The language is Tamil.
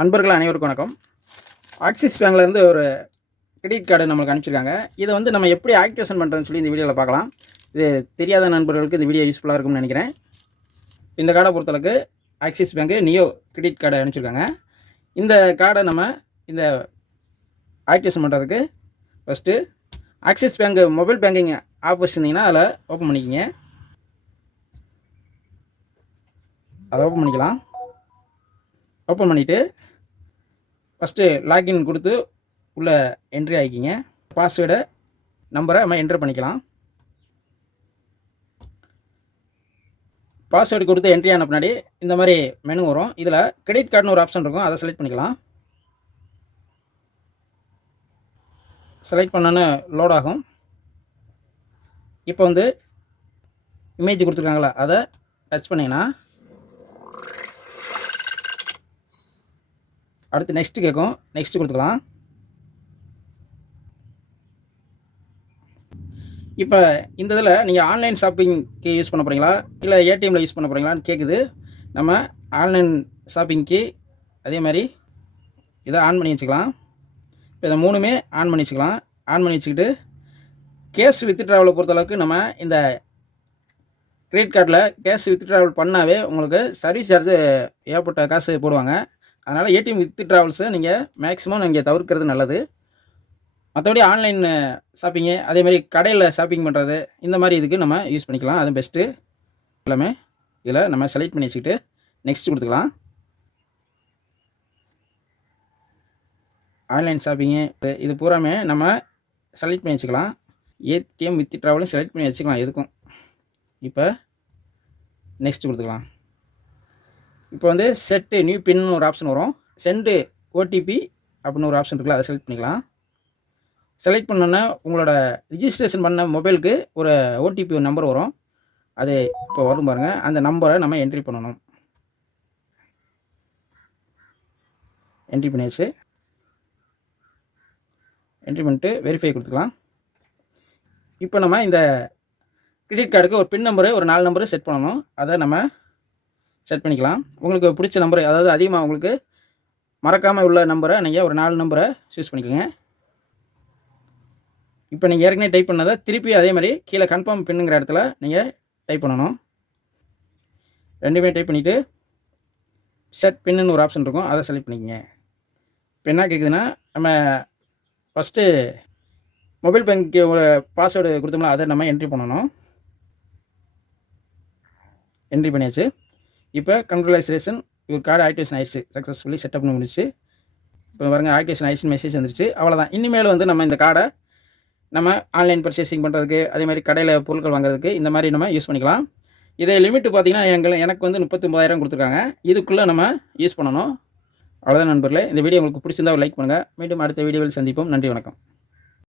நண்பர்கள் அனைவருக்கும் வணக்கம். ஆக்சிஸ் பேங்க்லேருந்து ஒரு கிரெடிட் கார்டு நம்மளுக்கு அனுப்பிச்சிருக்காங்க. இதை வந்து நம்ம எப்படி ஆக்டிவேஷன் பண்ணுறதுன்னு சொல்லி இந்த வீடியோவில் பார்க்கலாம். இது தெரியாத நண்பர்களுக்கு இந்த வீடியோ யூஸ்ஃபுல்லாக இருக்கும்னு நினைக்கிறேன். இந்த கார்டை பொறுத்தளவுக்கு ஆக்சிஸ் பேங்க்கு நியோ கிரெடிட் கார்டை அனுப்பிச்சிருக்காங்க. இந்த கார்டை நம்ம இந்த ஆக்டிவேஷன் பண்ணுறதுக்கு first Axis bank mobile banking app வச்சுருந்தீங்கன்னா அதில் ஓப்பன் பண்ணிக்கிங்க. அதை ஓப்பன் பண்ணிக்கலாம். ஓப்பன் பண்ணிவிட்டு ஃபஸ்ட்டு லாக்இன் கொடுத்து உள்ளே என்ட்ரி ஆகிக்கிங்க. பாஸ்வேர்டை நம்பரை நம்ம என்ட்ரு பண்ணிக்கலாம். பாஸ்வேர்டு கொடுத்து என்ட்ரி ஆன பின்னாடி இந்த மாதிரி மெனு வரும். இதில் கிரெடிட் கார்டுன்னு ஒரு ஆப்ஷன் இருக்கும், அதை செலக்ட் பண்ணிக்கலாம். செலக்ட் பண்ணோன்னு லோட் ஆகும். இப்போ வந்து இமேஜ் கொடுத்துருக்காங்களா, அதை டச் பண்ணிங்கன்னா அடுத்து நெக்ஸ்ட்டு கேட்கும். நெக்ஸ்ட்டு கொடுத்துக்கலாம். இப்போ இந்த இதில் நீங்கள் ஆன்லைன் ஷாப்பிங்க்கு யூஸ் பண்ண போகிறீங்களா இல்லை ஏடிஎம்மில் யூஸ் பண்ண போகிறீங்களான்னு கேட்குது. நம்ம ஆன்லைன் ஷாப்பிங்க்கு அதே மாதிரி இதை ஆன் பண்ணி வச்சுக்கலாம். இப்போ இதை மூணுமே ஆன் பண்ணி வச்சுக்கலாம். ஆன் பண்ணி வச்சுக்கிட்டு கேஷ் வித் ட்ராவலை பொறுத்தளவுக்கு நம்ம இந்த கிரெடிட் கார்டில் கேஷ் வித் ட்ராவல் பண்ணாவே உங்களுக்கு சர்வீஸ் சார்ஜு ஏகப்பட்ட காசு போடுவாங்க. அதனால் ஏடிஎம் வித் ட்ராவல்ஸை நீங்கள் மேக்ஸிமம் நீங்கள் தவிர்க்கிறது நல்லது. மற்றபடி ஆன்லைன் ஷாப்பிங்கு அதேமாதிரி கடையில் ஷாப்பிங் பண்ணுறது இந்த மாதிரி இதுக்கு நம்ம யூஸ் பண்ணிக்கலாம். அது பெஸ்ட்டு. எல்லாமே இதில் நம்ம செலக்ட் பண்ணி வச்சுக்கிட்டு நெக்ஸ்ட் கொடுத்துக்கலாம். ஆன்லைன் ஷாப்பிங்கு இது பூராமே நம்ம செலக்ட் பண்ணி வச்சுக்கலாம். ஏடிஎம் வித் ட்ராவலும் செலக்ட் பண்ணி வச்சுக்கலாம் எதுக்கும். இப்போ நெக்ஸ்ட் கொடுத்துக்கலாம். இப்போ வந்து செட்டு நியூ பின்னு ஒரு ஆப்ஷன் வரும். சென்டு ஓடிபி அப்படின்னு ஒரு ஆப்ஷன் இருக்குல்ல, அதை செலக்ட் பண்ணிக்கலாம். செலக்ட் பண்ணோன்னா உங்களோட ரிஜிஸ்ட்ரேஷன் பண்ண மொபைலுக்கு ஒரு ஓடிபி நம்பர் வரும். அது இப்போ வரும் பாருங்கள். அந்த நம்பரை நம்ம என்ட்ரி பண்ணணும். என்ட்ரி பண்ணியாச்சு. என்ட்ரி பண்ணிட்டு வெரிஃபை கொடுத்துக்கலாம். இப்போ நம்ம இந்த கிரெடிட் கார்டுக்கு ஒரு பின் நம்பரு ஒரு 4 நம்பரு செட் பண்ணணும். அதை நம்ம செட் பண்ணிக்கலாம். உங்களுக்கு பிடிச்ச நம்பரு, அதாவது அதிகமாக உங்களுக்கு மறக்காமல் உள்ள நம்பரை நீங்கள் ஒரு 4 நம்பரை சூஸ் பண்ணிக்கோங்க. இப்போ நீங்கள் ஏற்கனவே டைப் பண்ணதை திருப்பி அதே மாதிரி கீழே கன்ஃபார்ம் பின்னுங்கிற இடத்துல நீங்கள் டைப் பண்ணணும். ரெண்டுமே டைப் பண்ணிவிட்டு செட் பின்னு ஒரு ஆப்ஷன் இருக்கும், அதை செலக்ட் பண்ணிக்கோங்க. இப்போ என்ன கேட்குதுன்னா, நம்ம ஃபஸ்ட்டு மொபைல் பேங்க்கு ஒரு பாஸ்வேர்டு கொடுத்தோம்னா அதை நம்ம என்ட்ரி பண்ணணும். என்ட்ரி பண்ணியாச்சு. இப்போ கங்க்ராச்சுலேஷன் யுவர் கார்டு ஆக்டிவேஷன் ஆயிடுச்சு, சக்ஸஸ்ஃபுல்லி செட்டப் முடிச்சு. இப்போ பாருங்கள் ஆக்டிவேஷன் ஆயிடுச்சு மெசேஜ் வந்துருச்சு. அவ்வளோதான். இனிமேல் வந்து நம்ம இந்த கார்டை நம்ம ஆன்லைன் பர்ச்சேசிங் பண்ணுறதுக்கு அதே மாதிரி கடையில் பொருட்கள் வாங்குறதுக்கு இந்த மாதிரி நம்ம யூஸ் பண்ணிக்கலாம். இதை லிமிட்டு பார்த்திங்கன்னா எனக்கு வந்து 39,000 கொடுத்துருக்காங்க. இதுக்குள்ளே நம்ம யூஸ் பண்ணணும். அவ்வளோதான் நண்பர்களே. இந்த வீடியோ உங்களுக்கு பிடிச்சிருந்தா லைக் பண்ணுங்கள். மீண்டும் அடுத்த வீடியோவில் சந்திப்போம். நன்றி, வணக்கம்.